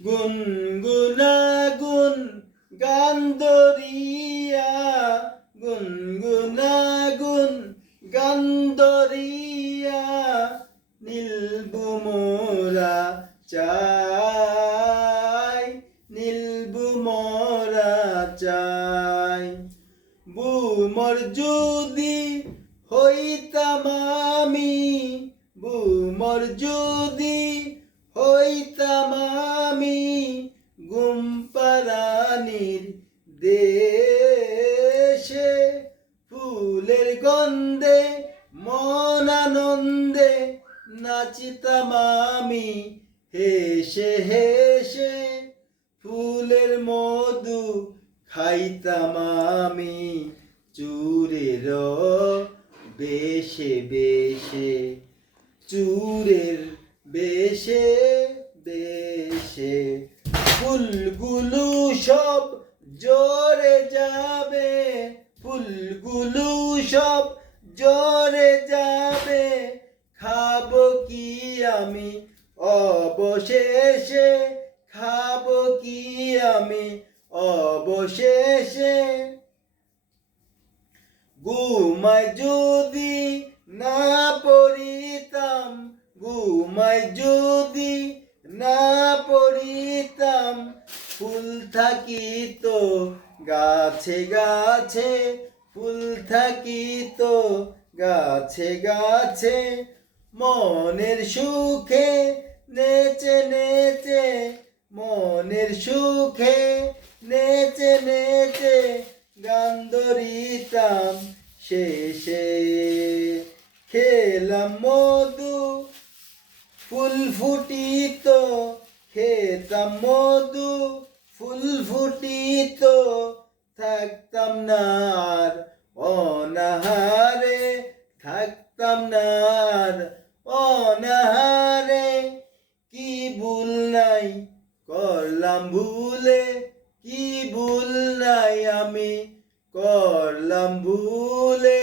গুনগুনাগুন গান দরিয়া, গুনগুনাগুন গান দরিয়া, নীলবু মোরা চাই, নীলবু মোরা চাই। বুমর যদি হইতাম আমি, বুমর যদি হইতাম আমি, গুমপারানির দেশে, ফুলের গন্ধে মন আনন্দে নাচিতাম আমি হেসে হেসে, ফুলের মধু খাইতাম আমি চুরের বেশে বেশে, চুরের বেশে বেশে। ফুলগুলো সব ঝরে যাবে, ফুলগুলো সব ঝরে যাবে, খাবো কি আমি অবশেষে, খাবো কি আমি অবশেষে। ঘুমায় যদি না পড়িতাম, ঘুমায় যদি না পড়িতাম, ফুল থাকিত গাছে গাছে, ফুল থাকিত গাছে গাছে, মনের সুখে নেচে নেচে, মনের সুখে নেচে নেচে, গান ধরিতাম শেষে। খেলাম মধু ফুল ফুটিত, খেতাম মধু ফুল ফুটিত, থাকতাম না আর অনাহারে, থাকতাম না আর অনাহারে। কি ভুল নাই করলাম ভুলে, কি ভুল নাই আমি করলাম ভুলে।